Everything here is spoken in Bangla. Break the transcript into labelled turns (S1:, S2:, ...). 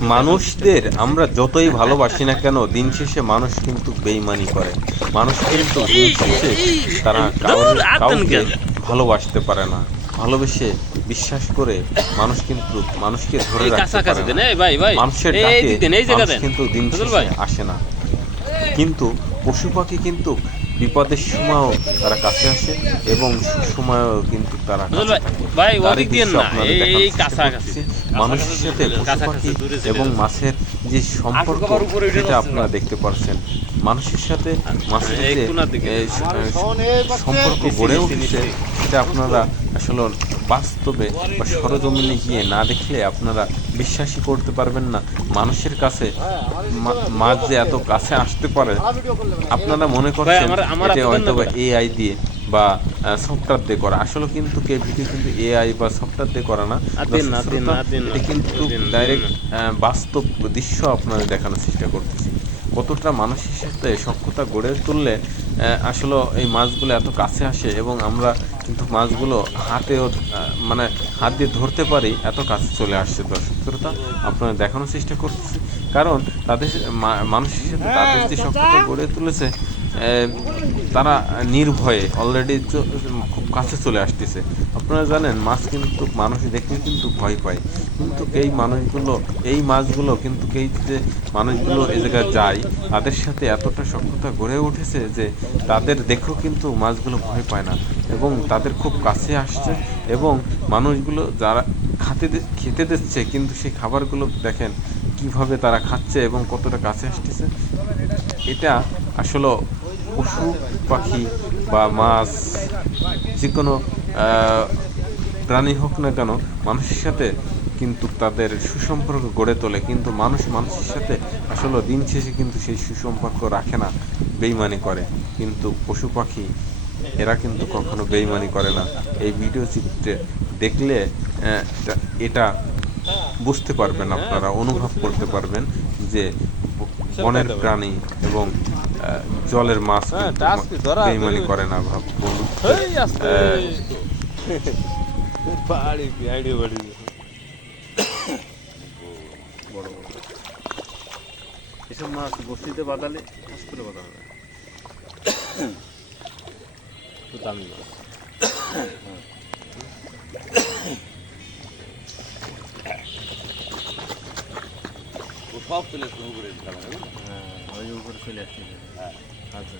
S1: মানুষদের আমরা যতই ভালোবাসি না কেন দিন শেষে মানুষ কিন্তু বেইমানি করে। মানুষ কিন্তু দিন শেষে তারা কাউকে ভালোবাসতে পারে না। ভালোবেসে বিশ্বাস করে মানুষ কিন্তু মানুষকে ধরে রাখতে পারে না। মানুষের ডাকে মানুষ কিন্তু দিন শেষে আসে না। কিন্তু পশু পাখি কিন্তু বিপদের সময়ও তারা কাছে আসে এবং সুসময়েও কিন্তু তারা
S2: ভাই?
S1: দৃশ্য
S2: না এই কাছাকাছি।
S1: মানুষের সাথে পাখি এবং মাছের যে সম্পর্ক সেটা আপনারা দেখতে পারছেন। মানুষের সাথে মাছের যে সম্পর্ক গড়ে উঠেছে সেটা আপনারা আসলে বাস্তবে বা সরজমিনে গিয়ে না দেখলে আপনারা বিশ্বাসই করতে পারবেন না। মানুষের কাছে মা- মাছ যে এত কাছে আসতে পারে আপনারা মনে করছেন
S2: আমার-
S1: হয়তো এআই দিয়ে বা সফটওয়্যার দিয়ে করা। আসলে কিন্তু কে ভিডিও কিন্তু এআই বা সফটওয়্যার দিয়ে করা না। এটা কিন্তু ডাইরেক্ট বাস্তব দৃশ্য আপনাদের দেখানোর চেষ্টা করতেছি। কতটা মানুষের সাথে সক্ষতা গড়ে তুললে আহ, আসলে এই মাছগুলো এত কাছে আসে এবং আমরা কিন্তু মাছগুলো হাতেও মানে হাত দিয়ে ধরতে পারি এত কাছে চলে আসছে দর্শক শ্রোতা। আপনারা দেখানোর চেষ্টা করতেছি। কারণ তাদের মানুষের সাথে তাদের যে সক্ষতা গড়ে তুলেছে তারা নির্ভয়ে অলরেডি খুব কাছে চলে আসতেছে। আপনারা জানেন মাছ কিন্তু মানুষ দেখলে কিন্তু ভয় পায়। কিন্তু এই মানুষগুলো এই মাছগুলো কিন্তু এই যে মানুষগুলো এই জায়গায় যায় তাদের সাথে এতটা সক্ষতা গড়ে উঠেছে যে তাদের দেখেও কিন্তু মাছগুলো ভয় পায় না। এবং তাদের খুব কাছে আসছে এবং মানুষগুলো যারা খাতে খেতে দিচ্ছে কিন্তু সেই খাবারগুলো দেখেন কীভাবে তারা খাচ্ছে এবং কতটা কাছে আসতেছে। এটা আসলে পশু পাখি বা মাছ যে কোনো প্রাণী হোক না কেন মানুষের সাথে কিন্তু তাদের সুসম্পর্ক গড়ে তোলে কিন্তু মানুষ মানুষের সাথে আসলে দিন শেষে কিন্তু সেই সুসম্পর্ক রাখে না, বেইমানি করে। কিন্তু পশু পাখি এরা কিন্তু কখনো বেইমানি করে না। এই ভিডিও চিত্রে দেখলে এটা- এটা বুঝতে পারবেন আপনারা অনুভব করতে পারবেন যে বনের প্রাণী এবং জলের মাছ
S3: হ্যাঁ,
S1: বেইমানি করে না ভাব
S2: এসব মাছ বস্তিতে বাদালে করে বাদাল একটু দামি মাছ
S3: সব চলে আসছে উপরে
S2: হ্যাঁ ওই উপরে চলে আসছে। হ্যাঁ। আচ্ছা।